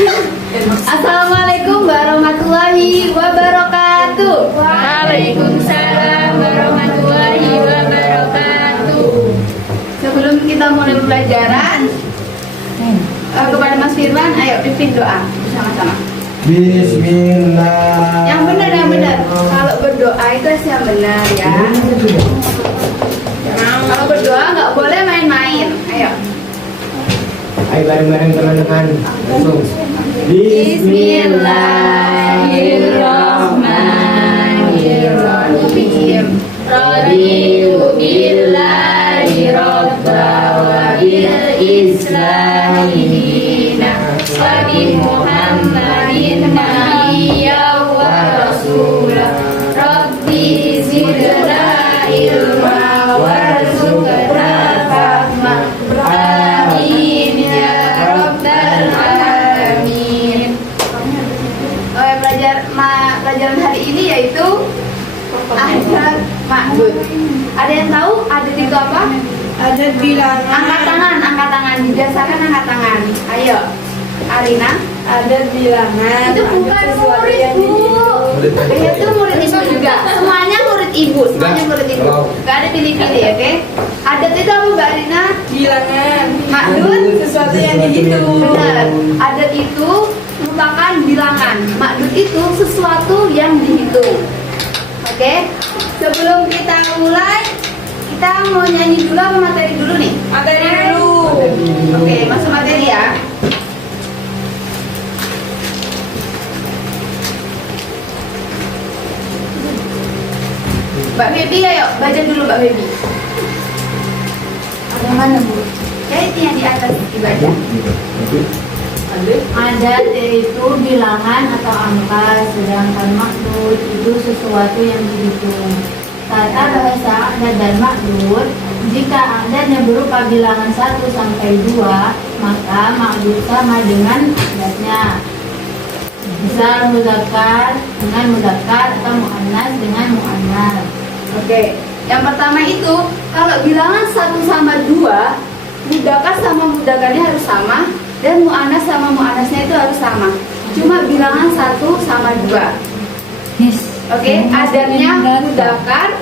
Assalamualaikum warahmatullahi wabarakatuh. Waalaikumsalam warahmatullahi wabarakatuh. Sebelum kita mulai pembelajaran, kepada Mas Firman, ayo pimpin doa bersama-sama. Bismillah. Yang benar. Kalau berdoa itu harus yang benar ya. Kalau berdoa nggak boleh main-main. Ayo. Ayo bareng-bareng teman-teman. Langsung. Bismillahirrahmanirrahim. Raditu billahi rabba wa bil islami dina wa bi Muhammadin nabiyya wa rasulah. Rabbi zidna ilma warzuqna fahma. Amin ya rabbal alamin. Pelajaran hari ini yaitu adat ma'dud. Ada yang tahu adat itu apa? Adat bilangan. Angkat tangan, dibiasakan angkat tangan. Ayo, Arina. Adat bilangan. Itu bukan sesuatu murid yang bu. dihitung. Itu murid ibu juga. Semuanya murid ibu. Gak ada pilih-pilih, oke? Adat itu apa Mbak Arina? Bilangan. Ma'dud. Sesuatu yang dihitung. Benar. Adat itu merupakan bilangan. Ma'dud itu sesuatu yang dihitung. Oke? Sebelum kita mulai, kita mau nyanyi dulu apa materi dulu nih? Materi dulu. Oke, masuk materi ya. Mbak Baby, ayo baca dulu Mbak Baby. Ada mana Bu? Ya itu yang di atas dibaca. Adat yaitu bilangan atau angka, sedangkan ma'dud itu sesuatu yang dihitung. Tata bahasa adat dan ma'dud, jika adatnya berupa bilangan 1 sampai 2, maka ma'dud sama dengan adatnya. Misal mudzakkar dengan mudzakkar atau muannas dengan muannas. Oke, yang pertama itu kalau bilangan 1 sama 2, mudzakkar sama mudzakkarnya harus sama dan muannas sama muannasnya itu harus sama. Cuma bilangan 1 sama 2. Oke, adatnya mudzakkar,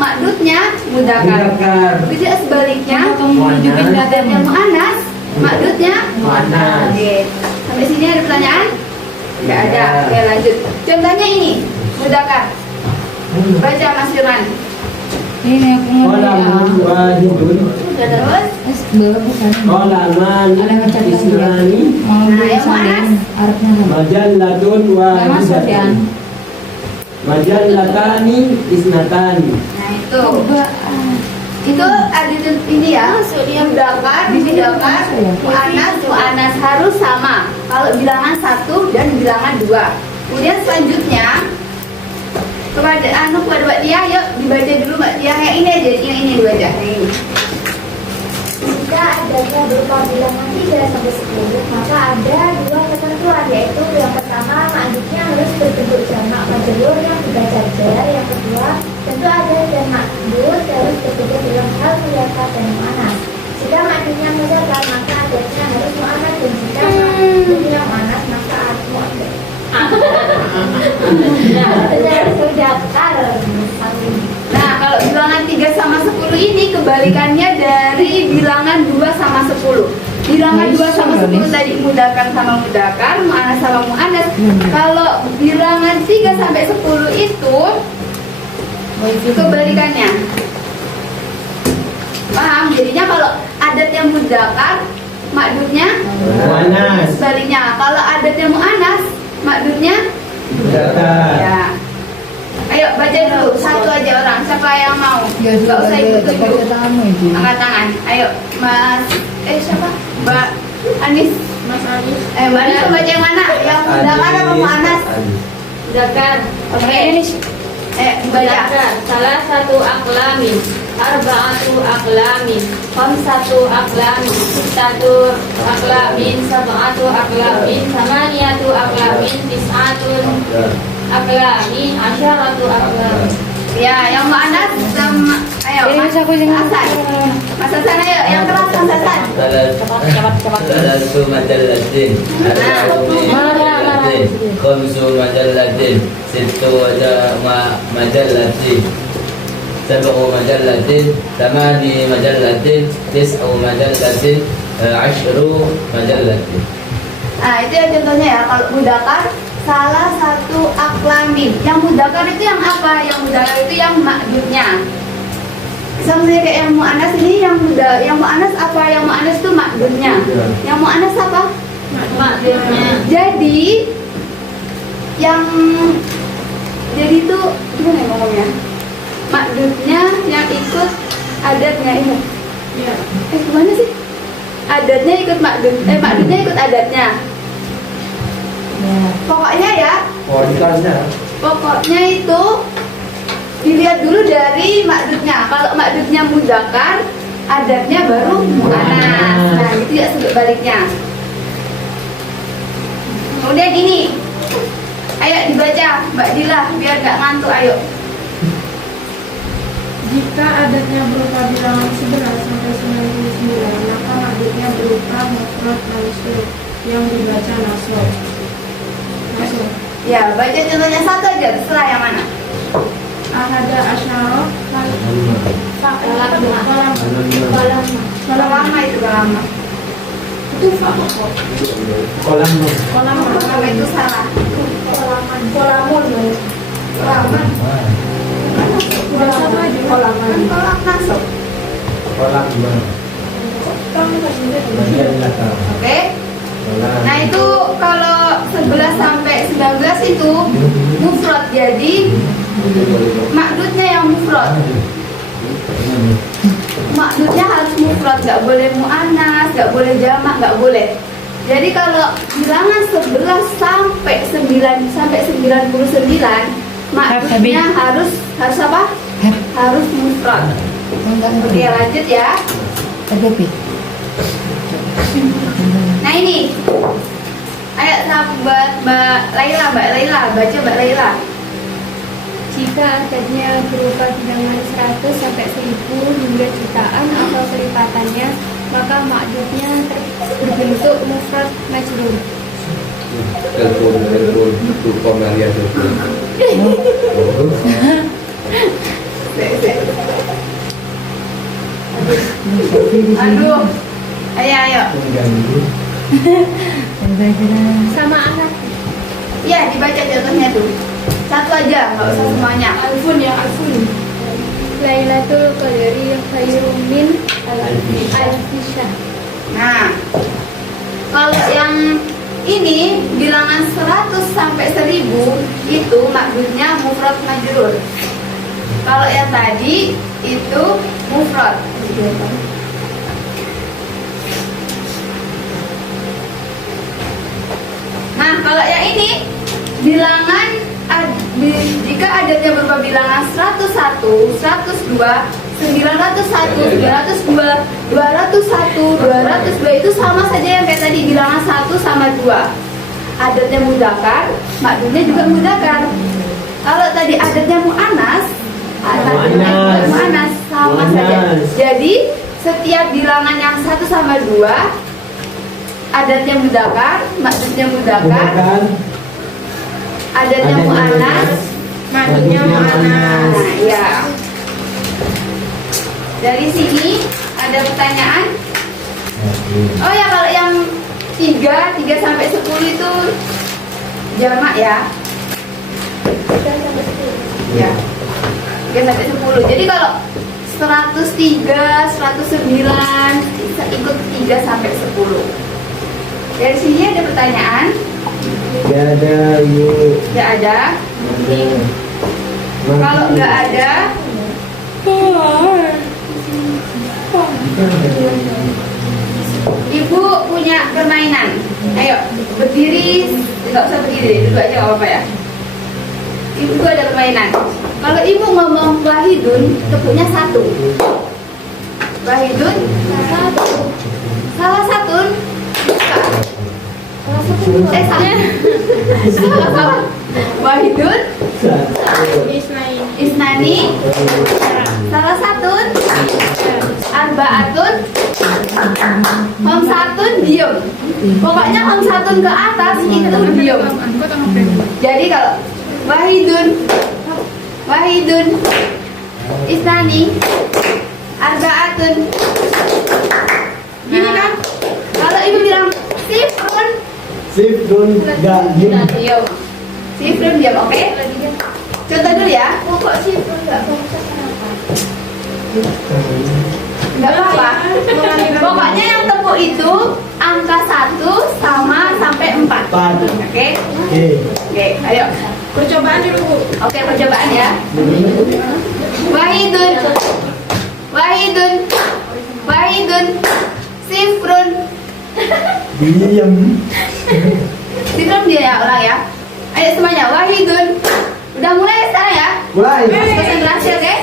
ma'dudnya mudzakkar. Begitu sebaliknya, adatnya muannas, ma'dudnya Muannas. Oke, sampai sini ada pertanyaan? Tidak ada. Oke, lanjut. Contohnya ini, mudzakkar. Baca Mas Firman. Ini aku Qalaman wahidun. Terus, Qalaman isnani. nah yang muannas. Majallatun wahidatun. Majallatani isnatani. Nah itu ada ini ya, mudzakkar, muannas harus sama. Kalau bilangan 1 dan bilangan 2. Kemudian selanjutnya kepada Mbak Tia, yuk dibaca dulu Mbak Tia. Yang ini aja, yang ini dibaca. Yang ini. Jika adatnya berupa bilangan 3 sampai 10, maka ada 2 ketentuan, yaitu yang pertama, ma'dudnya harus berbentuk jamak majrur yang dibaca jar. Yang kedua, tentu adat dan ma'dud harus berbeda dalam hal mudzakkar dan muannas. Jika ma'dudnya mudzakkar, maka adatnya harus muannas, dan jika ma'dudnya muannas, maka muannas. Harus mudzakkar. Nah, kalau bilangan 3 sama 10 ini kebalikannya dari bilangan 2 sama 10. Bilangan 2 sama 10 tadi mudzakkar sama mudzakkar, muannas sama muannas. Kalau bilangan 3 sampai 10 itu kebalikannya. Paham? Jadinya kalau adatnya mudzakkar, ma'dudnya Muannas. sebaliknya. Kalau adatnya muannas, ma'dudnya Mudzakkar. ya. Ayo baca dulu, satu aja orang. Siapa yang mau? Gak usah ikut-ikut. Angkat tangan. Ayo, Mas. Siapa? Mbak Anis. Mas Anis. Mbak Anis mau baca yang mana? Yang mudzakkar apa muannas? Mudzakkar. Oke. Baca. Mudzakkar. Salah satu aqlamin, arba'atu aqlamin, khamsatu aqlamin, sittatu aqlamin, sab'atu aqlamin, thamaniyatu aqlamin, tis'atun aqlamin, asyaratu aqlamin. Ya, yang mu'anas sama ayo. Mas Hasan. Mas Hasan ayo, yang keras Mas Hasan. Salasu majallatin, majallatin, khamsu majallatin, sittu majallatin, sab'u majallatin, thamani majallatin, tis'u majallatin, ashru majallatin. Nah, itu ya contohnya ya. Kalau mudakar salah satu aklamin. Yang mudakar itu yang apa? Yang mudakar itu yang makdudnya. Sama kayak yang mu'anas ini yang mu'anas apa? Yang mu'anas itu makdudnya. Yang mu'anas apa? Makdudnya. Jadi itu gimana ya ngomongnya? Makdudnya yang ikut adatnya ini. Iya. Gimana sih? Adatnya ikut makdudnya ikut adatnya. Ya. Pokoknya ya, Kualitasnya. pokoknya itu dilihat dulu dari makdudnya. Kalau makdudnya mudakar, adatnya baru mu'anas. Nah, itu ya sebaliknya. Kemudian ini, ayo dibaca Mbak Dila biar gak ngantuk. Ayo. Jika adatnya berupa bilangan 11 sampai 99, maka makdudnya berupa mufrad mansur yang dibaca nasab. Nasab. Ya, baca contohnya satu aja, terserah yang mana. Ahada asyara Kalau lama itu gak lama. itu fakok. Kolam. Kalau itu salah. Kolamun. Kolam masuk. Kolam gimana? Majalah. Oke. Nah itu kalau 11 sampai 19 itu mufrad, jadi makdudnya yang mufrad. Makdudnya harus mufrad, nggak boleh mu'anas, nggak boleh jamak, nggak boleh. Jadi kalau bilangan 11 sampai 9 sampai 99 makdudnya harus apa? Harus mufrad. Oke, lanjut ya. Nah ini, ayo sahabat Mbak Laila, baca Mbak Laila. Jika adatnya berupa bilangan 100 sampai 1000 hingga jutaan atau kelipatannya, maka makdudnya berbentuk mufrad majrur. Telepon, telepon Maria telepon. Aduh, ayo. Sama anak. Iya, dibaca contohnya tuh. Satu aja, nggak usah semuanya. Alfun ya, alfun. Lailatul Qadri khairum min alfi syahr. Nah, kalau yang ini bilangan 100 sampai 1000 itu makdudnya mufrad majrur. Kalau yang tadi itu mufrad. Nah, kalau yang ini bilangan jika adatnya berupa bilangan 101, 102, 901, 902, 201, 202 itu sama saja yang kayak tadi bilangan 1 sama 2. Adatnya mudakar, makdudnya juga mudakar. Kalau tadi adatnya mu'anas, makdudnya juga mu'anas, sama saja. Jadi setiap bilangan yang 1 sama 2 adatnya mudakar, makdudnya mudakar, adatnya mu'anas, makdudnya mu'anas. Nah, ya. Dari sini ada pertanyaan? Oh ya, kalau yang 3 sampai 10 itu jamak ya. 3 sampai 10. Ya. 3 sampai 10. Jadi kalau 103, 109 bisa ikut 3 sampai 10. Dari sini ada pertanyaan? Gak ada, yuk. Nggak ada. Kalau nggak ada, Ibu punya permainan. Ayo berdiri, nggak usah berdiri, duduk aja nggak apa-apa ya. Ibu tuh ada permainan. Kalau ibu ngomong Wahidun, tepuknya 1. Wahidun, 1. Salah satu. Salah. Salah. Wahidun Isnain. Isnani. Salah satu. Arbaatun. Homsatun diem. Pokoknya homsatun ke atas itu diem. Jadi kalau wahidun, isnani, arbaatun. Gini kan? Kalau ibu bilang sifrun, Sifrun gak diem. diem. Sifrun diem, oke? Contoh dulu ya. Kok sih nggak baca kenapa? Enggak apa-apa. Pokoknya yang tepuk itu angka 1 sama sampai 4. Empat. Oke? Oke. Oke, ayo. Percobaan dulu, Bu. Oke, percobaan ya. Wahidun, sifrun. Diem. Sifrun dia ya, ulang ya. Ayo semuanya, wahidun. Udah mulai sekarang ya. Mulai. Konsentrasi, oke?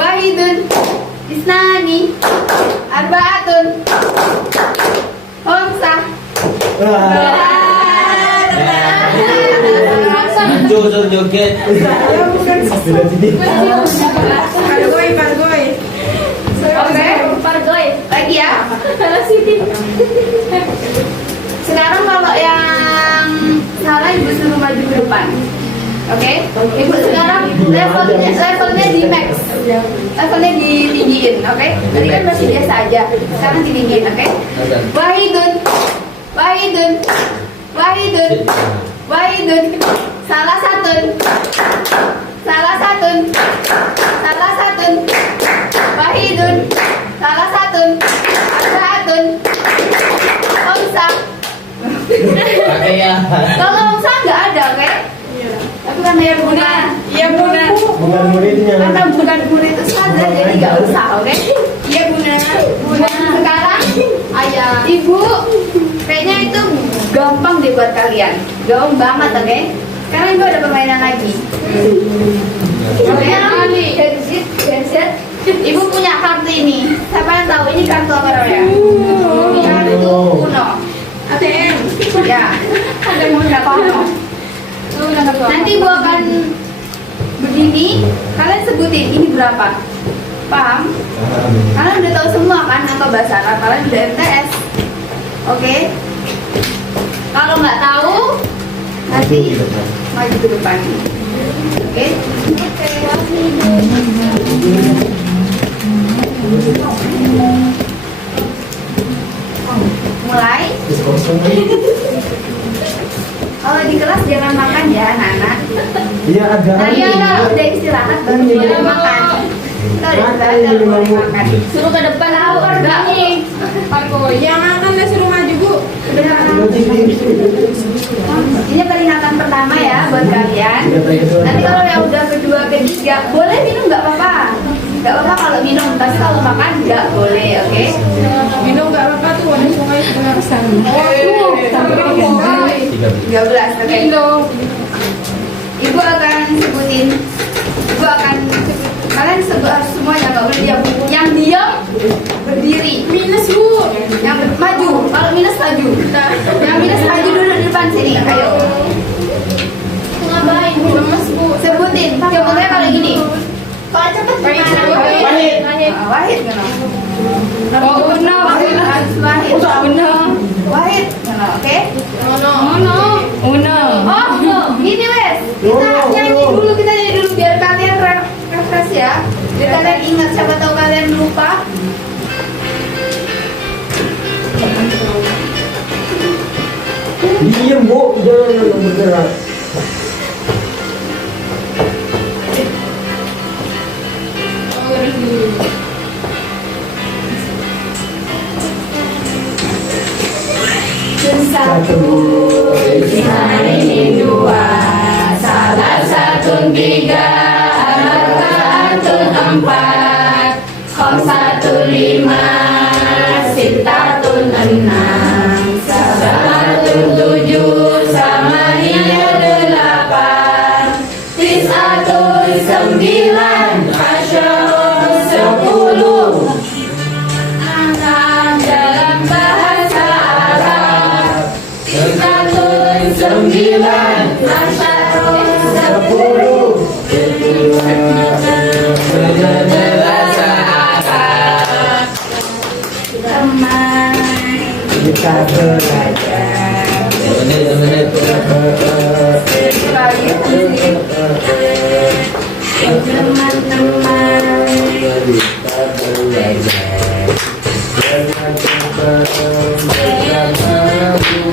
Wahidun, isnani, arbaatun, homsah. Wah. Manjo joget. Sudah sini. Pargoy, pargoy. Oke, Pargoy. Lagi ya. Sekarang kalau yang salah ibu suruh maju ke depan. Oke, ibu sekarang levelnya di max, levelnya ditinggiin. Oke, tadi kan masih biasa aja, sekarang ditinggiin. Oke, Wahidun, salah satu, Wahidun, salah satu, Arbaatun, Homsah. Pakai ya. Kalau Homsah nggak ada, oke? Tapi kan ya Bunda. Iya, Bunda. Bukan muridnya. Karena bukan murid itu saja, jadi nggak usah, oke? Iya, Bunda. Sekarang, ayah, ibu, kayaknya itu gampang deh buat kalian, gampang banget, oke? Sekarang ibu ada permainan lagi. Gadget. Ibu punya kartu ini. Siapa yang tahu ini kartu apa namanya? Kartu Uno. ATM. Ya, ada yang udah paham. Nanti ibu akan begini, kalian sebutin ini berapa? Paham? Kalian udah tahu semua kan angka bahasa Arab, kalian udah MTS. Oke? Kalau nggak tahu, nanti maju ke depan. Oke? Mulai. Kalau di kelas jangan makan ya anak-anak. Iya ada. Nanti kalau udah istirahat baru boleh makan. Kalau udah istirahat baru boleh makan. Suruh ke depan tahu orangnya. Pargoy. Yang akan saya suruh maju, Bu. Ini peringatan pertama ya buat kalian. Nanti kalau yang udah kedua, ketiga, boleh minum nggak apa-apa. Nggak apa-apa kalau minum, tapi kalau makan nggak boleh, oke? Minum nggak apa-apa tuh, ada sungai sebelah sana. Sampai 13, oke? Ibu akan sebutin. Kalian harus semuanya nggak boleh diam. Yang diam berdiri. Minus, Bu. Yang maju. Kalau minus maju. Yang minus maju dulu di depan sini. Ayo. Ngapain? Lemes, Bu. Sebutin. Contohnya kalau gini. Kalau cepet Wahid. gimana? Wahid kan? Oh, benar. Wahid. Wahid. Oke. Uno. Oh, gini wes. Kita nyanyi dulu biar kalian refresh ya. Biar kalian ingat, siapa tahu kalian lupa. Diem Bu, jangan bergerak. Satu, ini dua, salah satu tiga, arbaatun empat, khamsatun lima, sittatun enam, sabatun tujuh, samaniyah delapan, tis'atun sembilan, asyarun 10. Dalam bahasa Arab, sittatun kita belajar. Temennya. Lagi teman-teman. Kita belajar. Jangan sudah ibu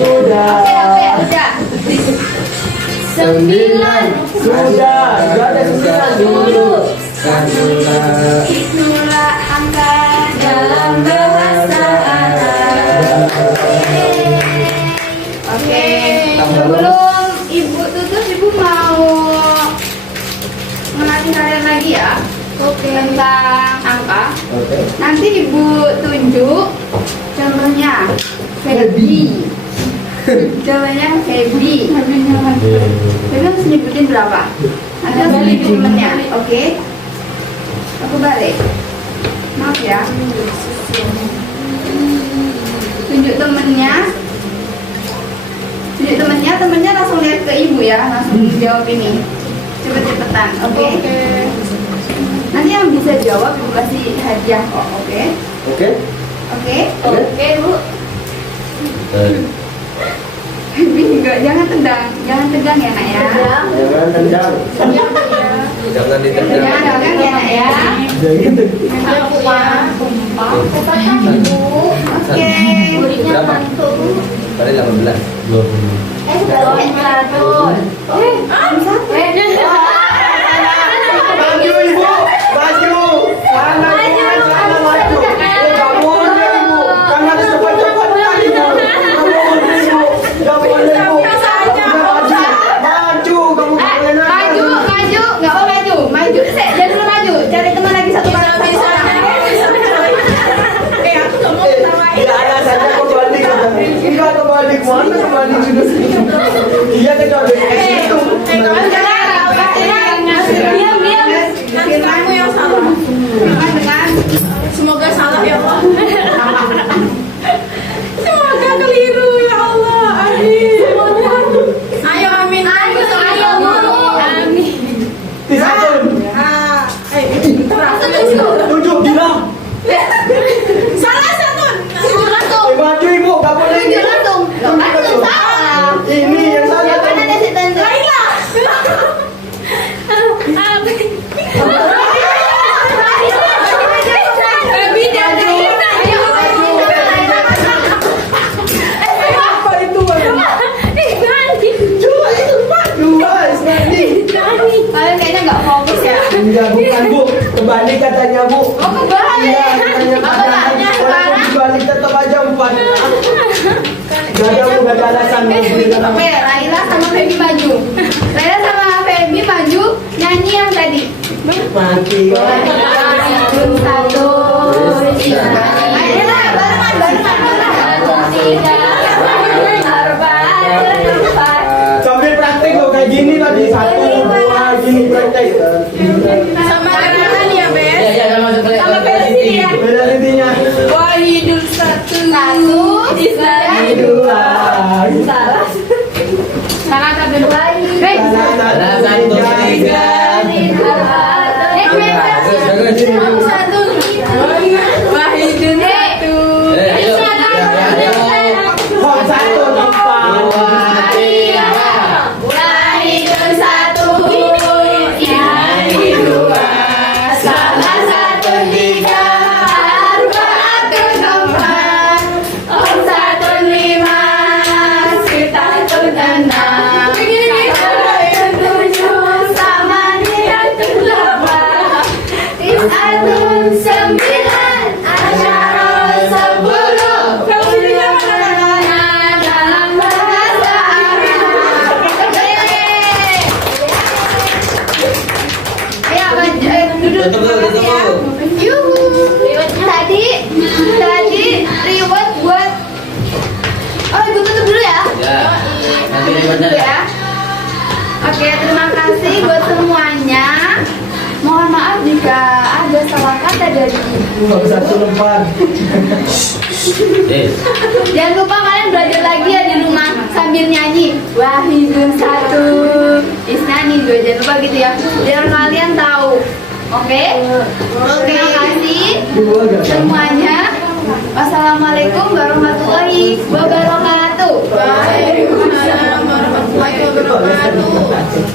sudah. Udah. 9 sudah. Gak ada 9 dulu. Itulah angka dalam bahasa Arab. Oke, sebelum ibu tutup, ibu mau ngelatih kalian lagi ya. Tentang angka. Oke. Nanti ibu tunjuk contohnya Feby. Contohnya Feby. Feby harus nyebutin berapa? Nanti harus nyebutin temennya. Oke. Aku balik. Maaf ya. Tunjuk temennya. Tunjuk temennya langsung lihat ke ibu ya, langsung jawab ini. Cepet-cepetan, oke? Nanti yang bisa jawab ibu kasih hadiah kok, oke? Oke. Oke? Oke, Bu. Enggak, jangan tegang ya nak ya. Jangan tendang. Jangan ditendang. Jangan tegang ya nak ya. Jangan tendang. Oke. Berapa? Tadi 18. 20. Maju ibu, maju. Sana maju. Gak boleh ibu, kan harus cepat-cepat ibu. Gak boleh ibu. Maju, kamu boleh Maju, nggak mau maju. Jangan dulu maju. Cari teman lagi satu orang. Ya alasannya kebalik. Enggak kebalik, mana kebalik sudah sini. Iya kecuali itu. Diam. Nanti kamu yang salah. Dengan Semoga salah ya Allah. Semoga keliru ya Allah. Amin. Ayo amin. ayo Amin. Disatun. Tunjuk bilang. Salah satu. Maju ibu, gak boleh ini. Ini yang salah. Laila. Baby dan apa itu? Coba itu Pak. Dua, Ismani. Kalian kayaknya nggak fokus ya. Enggak, bukan bu. Kebalik katanya bu. Oh kebalik. Iya, katanya Apa tanya walaupun sekarang? dibalik tetap aja 4. Gak ada bu, gak ada alasan. Oke, Laila sama Feby maju. Laila sama Feby maju nyanyi yang tadi. Mati. Satu, tiga. Ayo barengan. Sambil praktek loh kayak gini tadi. 1, 2, gini praktek. Sama dengan ya, Bes. Ya, sama sekali. Sama versi ya. Beda intinya. Wahidul satu. Islam. 2. Salah. Salah satu dua. Salah satu, tiga. Satu. Wahidul satu. Ayo. Hot 1, tempat. Wahidun satu, Wahidun dua, salah satu tiga, Arba'atun empat, Khamsatun lima, Sittatun enam, Sab'atun tujuh, Samaniyatun delapan, Tis'atun sembilan, Asyara 10. Dalam bahasa Arab. Ayo duduk. Tutup. Yuhu. Tadi reward buat. Oh, ibu tutup dulu ya. Ya. Nanti Tutup benar dulu ya. Oke, terima kasih buat semuanya. Mohon maaf jika ada salah kata dari ibu. Hot 1, tempat. Jangan lupa kalian belajar lagi ya di rumah sambil nyanyi Wahidun satu, juga jangan lupa gitu ya, biar kalian tahu. Oke? Terima kasih semuanya. Wassalamualaikum warahmatullahi wabarakatuh. Waalaikumsalam warahmatullahi wabarakatuh.